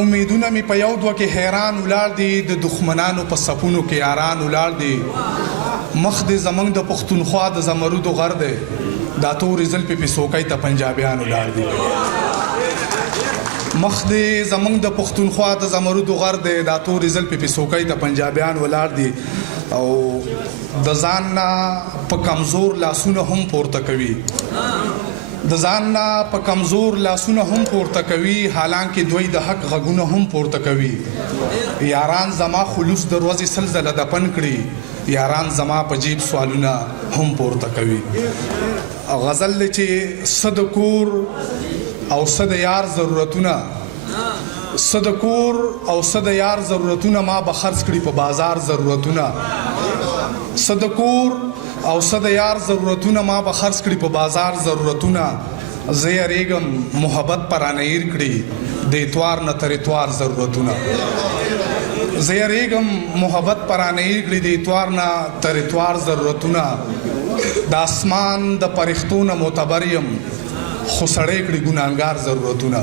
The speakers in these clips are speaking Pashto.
امیدونه مې په یو دوه کې حیران ولاړ دي د دښمنانو په صفونو کې یاران ولاړ دي مخ دې زمونږ د پښتونخوا د زمرودو غر دی دا تورې زلفې پې څوکۍ ته پنجابیان ولاړ دي مخ دې زمونږ د پښتونخوا د زمرودو غر دی دا تورې زلفې پې څوکۍ ته پنجابیان ولاړ دي او د ځان نه په کمزور لاسونه هم پورته کوي د ځان نه په کمزور لاسونه هم پورته کوي حالانکه دوی د حق غږونه هم پورته کوي یاران زما خلوص د ورځې سل ځله دفن کړي یاران زما په جیب سوالونه هم پورته کوي غزل دی چې څه د کور او څه د یار ضرورتونه څه د کور او څه د یار ضرورتونه ما به خرڅ کړي په بازار ضرورتونه څه د کور او څه د یار ضرورتونه ما به خرڅ کړي په بازار ضرورتونه زه یریږم محبت په رانه هیر کړي د اتوار نه تر اتوار ضرورتونه زه یریږم محبت په رانه هیر کړي د اتوار نه تر اتوار ضرورتونه د اسمان د فرښتو نه معتبر یم خو سړی کړي ګناهګار ضرورتونه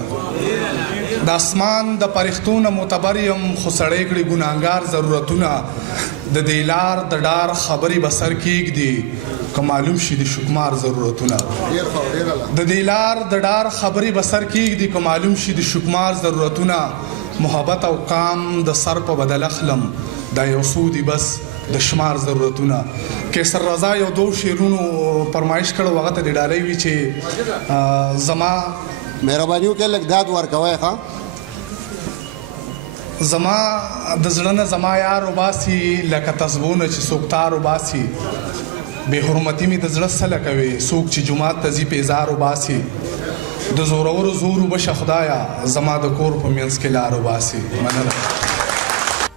د اسمان د فرښتو نه معتبر یم خو سړی کړي ګناهګار ضرورتونه د دې لار د ډار خبرې به سر کېږدي که معلوم شي د شکمار ضرورتونه د دې لار د ډار خبرې به سر کېږدي که معلوم شي د شکمار ضرورتونه محبت او کام د سر په بدل اخلم دا یو څو دي بس د شمار ضرورتونه کیسر رضا یو دو شعرونو فرمایش کړو هغه ته د ډالۍ وي چې زما مهرباني وکړئ لږ داد ورکوئ ښه زما د زړه نه زما یار وباسي لکه تسبونه چې څوک تار وباسي بې حرمتي مې د زړه سله کوي څوک چې جومات ته ځي پیزار وباسي د زورورو زور وبشه خدایه زما د کور په منځ کې لار وباسي مننه